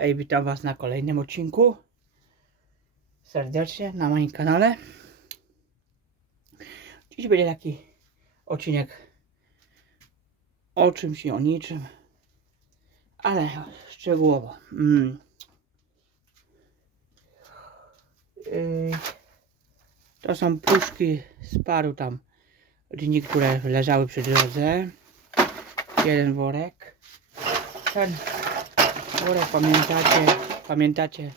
Hej, witam Was na kolejnym odcinku. Serdecznie na moim kanale. Dziś będzie taki odcinek o czymś i o niczym, ale szczegółowo. Mm. To są puszki z paru tam dni, które leżały przy drodze. Jeden worek. Ten worek pamiętacie, pamiętacie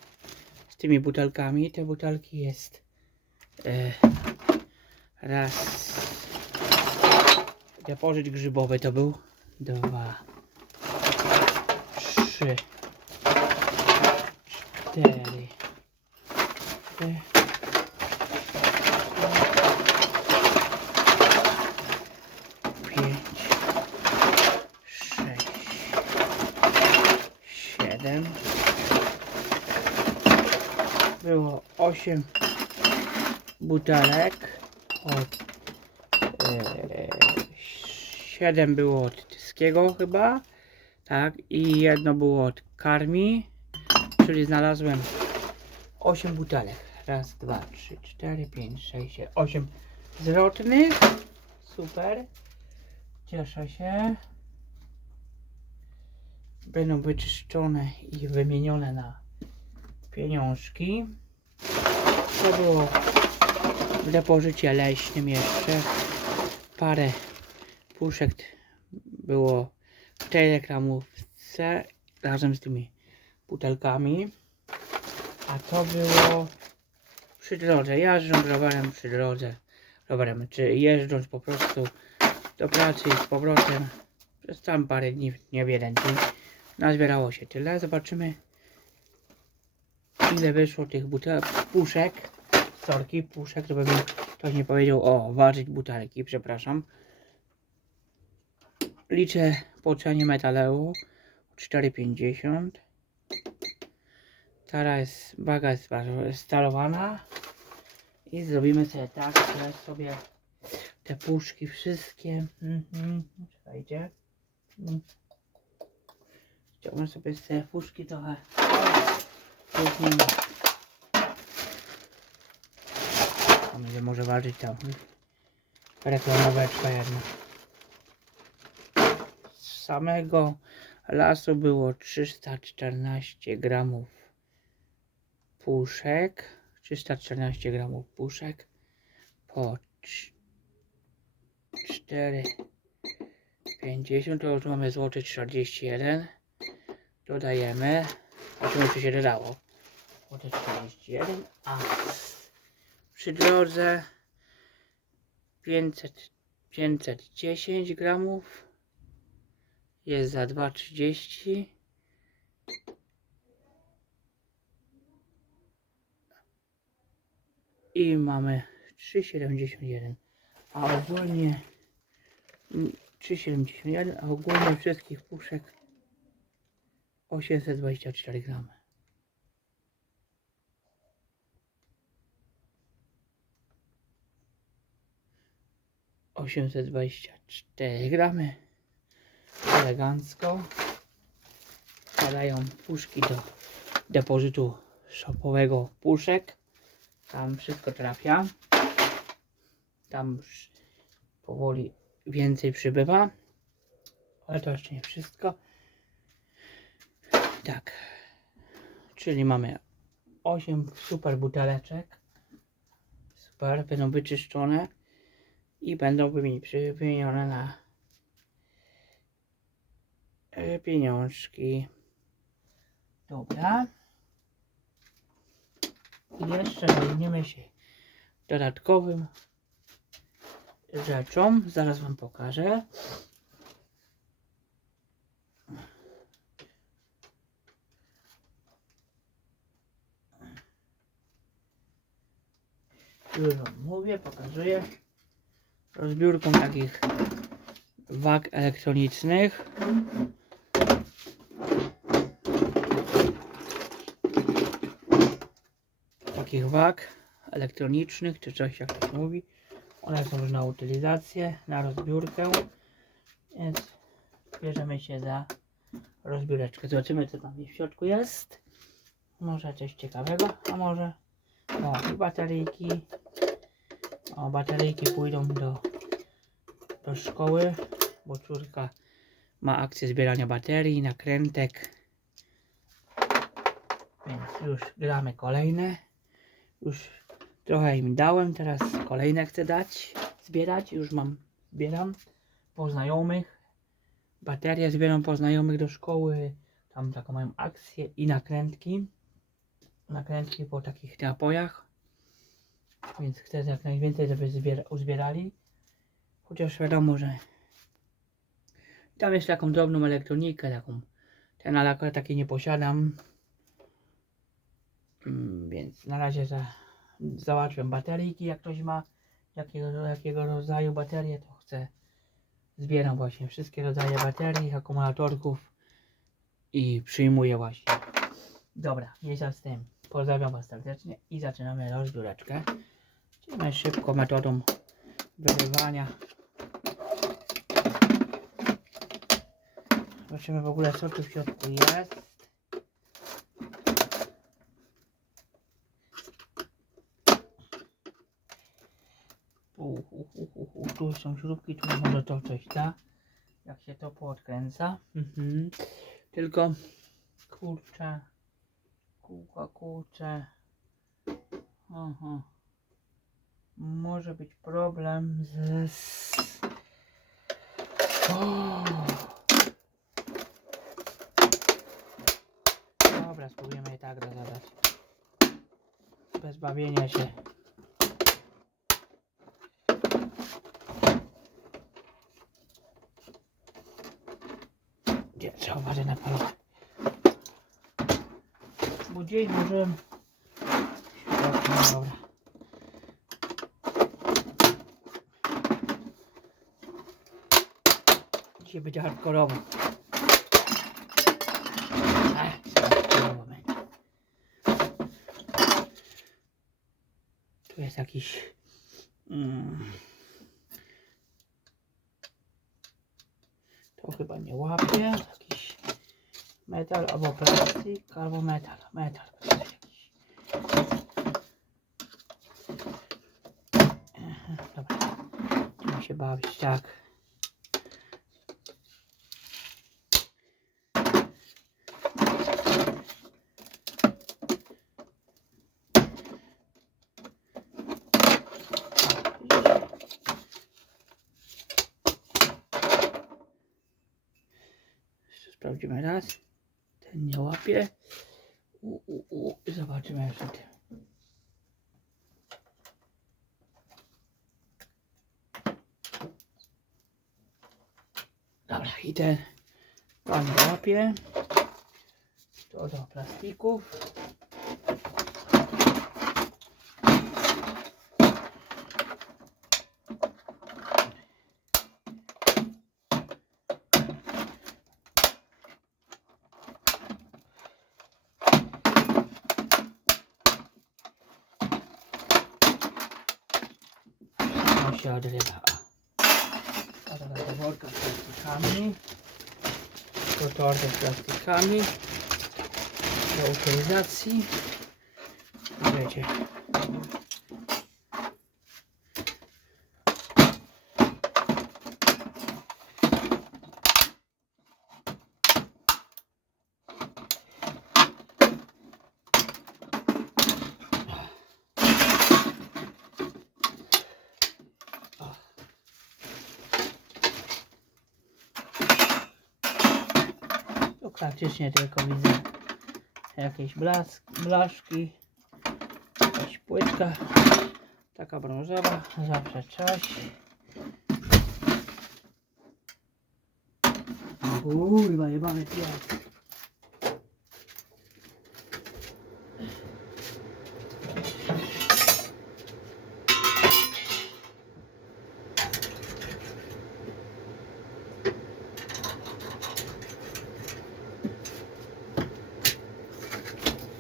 z tymi butelkami. Te butelki jest e, raz depozyt grzybowy to był. Dwa, trzy, cztery, cztery. 7 było 8 butelek. Od e, 7 było od Tyskiego chyba tak? I jedno było od Karmi czyli znalazłem 8 butelek. Raz, dwa, trzy, cztery, pięć, sześć, siedem, osiem. Zwrotnych super. Cieszę się. Będą wyczyszczone i wymienione na pieniążki. To było w depozycie leśnym jeszcze. Parę puszek było w tej reklamówce razem z tymi butelkami. A to było przy drodze. Jeżdżąc rowerem przy drodze. Rowerem, czy jeżdżąc po prostu do pracy z powrotem. Przez tam parę dni, nie jeden dzień. Nazbierało się tyle. Zobaczymy ile wyszło tych butelek, puszek. Sorki, puszek, to by mi ktoś nie powiedział o ważyć butelki, przepraszam. Liczę po cenie metalu 4,50. Teraz jest, waga jest stalowana. I zrobimy sobie tak, że sobie te puszki wszystkie. Mhm. Czekajcie. Mm. Chciałbym sobie z te puszki trochę wytniemy. A będzie może ważyć tam reklamoweczka jedna. Z samego lasu było 314 gramów puszek. 314 gramów puszek po 4 50 to już mamy złoty 41 dodajemy. Zobaczymy czy się dodało. Złote 41 a przy drodze 500 510 gramów. Jest za 2,30 i mamy 3,71 a ogólnie mm, 3,71 a ogólnie wszystkich puszek 824 gramy. Osiemset dwadzieścia cztery gramy. Elegancko. Wkładają puszki do depozytu shopowego puszek. Tam wszystko trafia. Tam już powoli więcej przybywa. Ale to jeszcze nie wszystko. Tak. Czyli mamy 8 super buteleczek. Super, będą wyczyszczone i będą wymienione na e, pieniążki. Dobra. I jeszcze zajmiemy się dodatkowym rzeczą. Zaraz Wam pokażę. Już Wam mówię, pokazuję. Rozbiórką takich wag elektronicznych. Takich wag elektronicznych, czy coś jak to mówi. One są już na utylizację, na rozbiórkę. Więc bierzemy się za rozbióreczkę. Zobaczymy, co tam w środku jest. Może coś ciekawego, a może... O, i bateryjki. O, bateryjki pójdą do, do szkoły, bo córka ma akcję zbierania baterii, nakrętek. Więc już gramy kolejne. Już trochę im dałem, teraz kolejne chcę dać, zbierać. Już mam, zbieram po znajomych. Baterie zbieram po znajomych do szkoły. Tam taką mają akcję i nakrętki. Nakrętki po takich napojach. Więc chcę jak najwięcej, żeby zbiera, uzbierali. Chociaż wiadomo, że tam jeszcze taką drobną elektronikę, taką. Ten ale akurat takiej nie posiadam. Mm, Więc na razie za, załatwiam bateryjki, jak ktoś ma jakiego, jakiego rodzaju baterie, to chcę. Zbieram właśnie wszystkie rodzaje baterii, akumulatorków i przyjmuję właśnie. Dobra, mniejsza z tym. Pozdrawiam Was serdecznie i zaczynamy rozbióreczkę. Czyli szybko metodą wyrywania. Zobaczymy w ogóle co tu w środku jest. Tu są śrubki, tu może to coś da. Jak się to poodkręca. Mhm. Tylko kurczę. Kółka kurczę. Aha. Może być problem z... O! Dobra, spróbujemy je tak rozwiązać. Bez bawienia się. Gdzie trzeba uważać na palce. Bo gdzieś może... Dobra. Dzisiaj będzie hardkorowo. Tu jest jakiś... Mm, to chyba nie łapie. Jakiś metal albo plastik, albo metal. Metal. Dobra. Będziemy się bawić, tak. Sprawdzimy raz. Ten nie łapie. U, u, u. Zobaczymy jeszcze ten. Dobra, i ten pan łapie. To do plastików. On się odrywa. A teraz do worka z plastikami. Do torby z plastikami. Do utylizacji. Wiecie. Praktycznie tylko widzę jakieś blask, blaszki, jakaś płytka, taka brązowa, zawsze coś. Kurwa, jebany pies.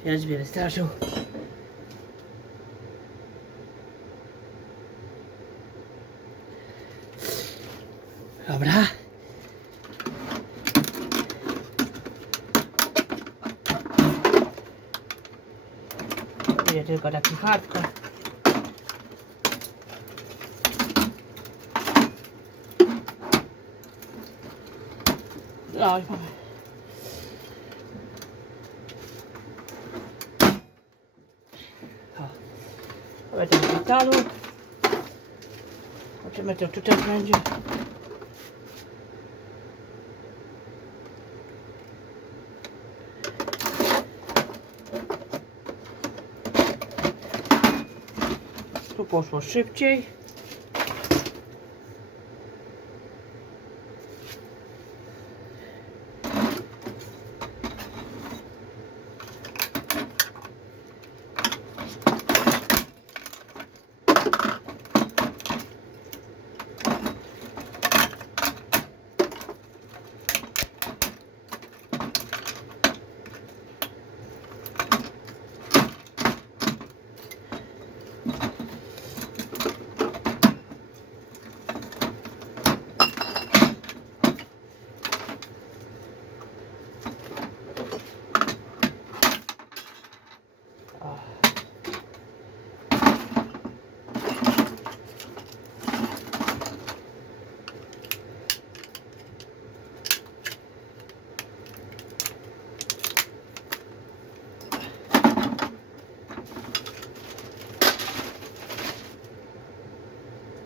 Ja już mnie wystraszył. Dobra. Będzie tylko taki hardcore. No. Będzie w metalu. Zobaczymy co tutaj będzie. Poszło szybciej.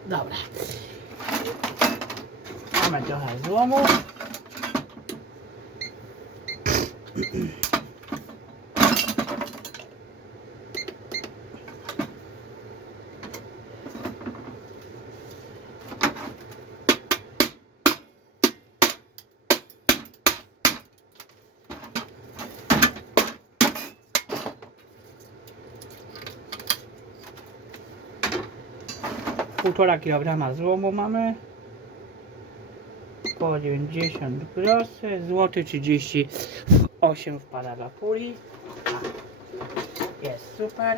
Dobra. Mamy trochę złomu. Półtora kilograma złomu mamy. Około 90 groszy. Złoty 38 wpada dla puli. Jest super.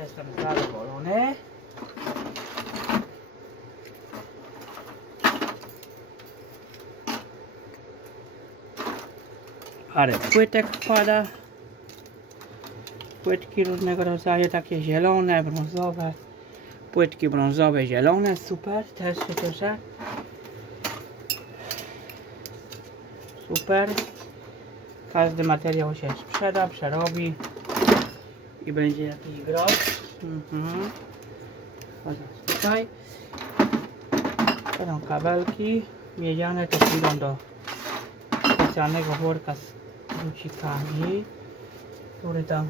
Jestem zadowolony. Parę płytek wpada. Płytki różnego rodzaju, takie zielone, brązowe. Płytki brązowe, zielone, super, też się cieszę. Super. Każdy materiał się sprzeda, przerobi i będzie jakiś grosz. Mhm. Tutaj. Będą kabelki miedziane, to pójdą do specjalnego worka z lucikami, który tam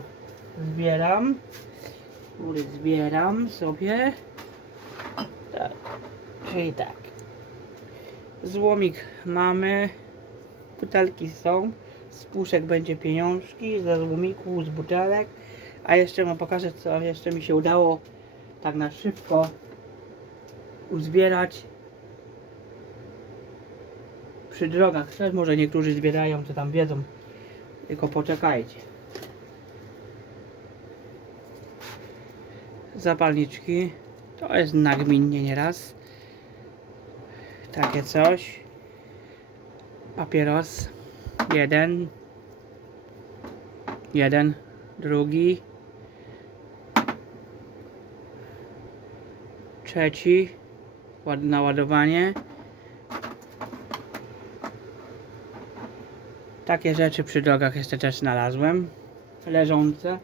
zbieram który zbieram sobie. Tak. Czyli tak. Złomik mamy. Butelki są. Z puszek będzie pieniążki, ze złomików, z butelek. A jeszcze wam pokażę, co jeszcze mi się udało tak na szybko uzbierać przy drogach. Też może niektórzy zbierają, co tam wiedzą. Tylko poczekajcie. zapalniczki. To jest nagminnie nieraz. Takie coś. Papieros. Jeden. Jeden. Drugi. Trzeci. Ład- Naładowanie. Takie rzeczy przy drogach jeszcze też znalazłem. Leżące.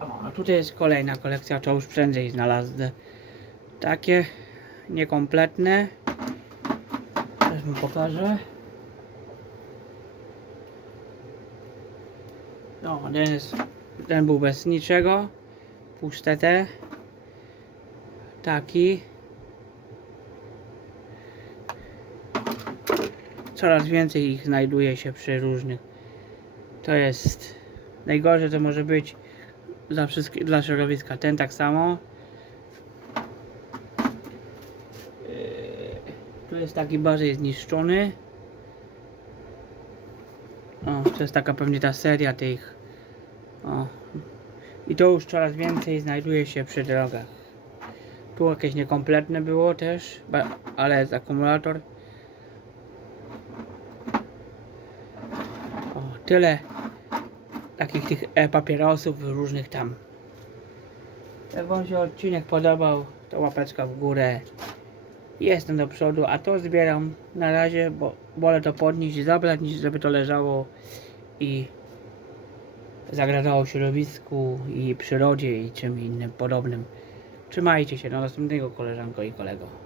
O, tutaj jest kolejna kolekcja, to już prędzej znalazłem. Takie niekompletne. Też mu pokażę. No, ten, jest, ten był bez niczego. Puste te. Taki. Coraz więcej ich znajduje się przy różnych. To jest najgorsze, co może być dla wszystkich, dla środowiska. Ten tak samo. Jest taki bardziej zniszczony. O, to jest taka pewnie ta seria tych. O. I to już coraz więcej znajduje się przy drogach. Tu jakieś niekompletne było też, ale jest akumulator. tyle takich tych e-papierosów różnych tam. Jak wam się odcinek podobał, to łapeczka w górę. Jestem do przodu, a to zbieram na razie, bo wolę to podnieść zabrać, niż żeby to leżało i zagrażało środowisku i przyrodzie i czym innym podobnym. Trzymajcie się, do następnego koleżanko i kolego.